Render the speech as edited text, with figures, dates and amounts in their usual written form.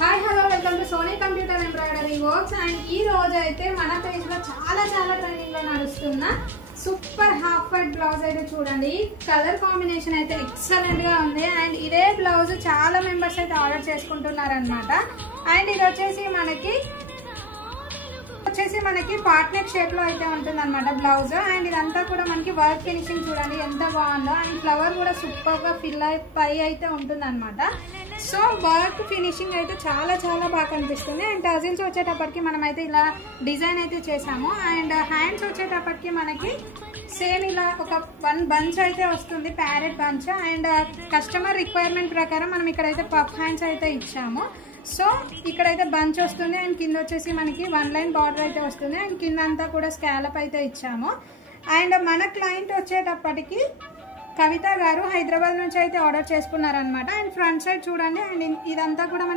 Hi hello welcome to Sony computer embroidery works. And ఈ రోజు అయితే మన పేజ్ లో చాలా ట్రెండింగ్ లో నడుస్తున్న సూపర్ హాఫ్ వైట్ బ్లౌజ్ అయితే చూడండి. కలర్ కాంబినేషన్ అయితే ఎక్సలెంట్ గా ఉంది. అండ్ ఇదే బ్లౌజ్ చాలా మెంబర్స్ అయితే ఆర్డర్ చేసుకుంటున్నారు అనమాట. అండ్ ఇది వచ్చేసి మనకి పార్ట్ నెక్ షేప్ లో అయితే ఉంటుంది అనమాట బ్లౌజ్. అండ్ ఇదంతా కూడా మనకి వర్క్ ఫినిషింగ్ చూడండి ఎంత బాగుందో. అండ్ ఫ్లవర్ కూడా సూపర్ గా ఫిల్ అయి అయితే ఉంటుంది అనమాట. సో వర్క్ ఫినిషింగ్ అయితే చాలా బాగా కనిపిస్తుంది. అండ్ టజిల్స్ వచ్చేటప్పటికి మనం అయితే ఇలా డిజైన్ అయితే చేసాము. అండ్ హ్యాండ్స్ వచ్చేటప్పటికి మనకి సేమ్ ఇలా ఒక 1 బంచ్ అయితే వస్తుంది, parrot bunch. And customer requirement ప్రకారం మనం ఇక్కడైతే పఫ్ హ్యాండ్స్ అయితే ఇచ్చాము. సో ఇక్కడైతే బంచ్ వస్తుంది. అండ్ కింద వచ్చేసి మనకి 1 లైన్ బార్డర్ అయితే వస్తుంది. అండ్ కింద అంతా కూడా స్కాలప్ అయితే ఇచ్చాము. అండ్ మన క్లయింట్ వచ్చేటప్పటికి కవిత గారు హైదరాబాద్ నుంచి అయితే ఆర్డర్ చేసుకున్నారనమాట. అండ్ ఫ్రంట్ సైడ్ చూడండి. అండ్ ఇదంతా కూడా మనకి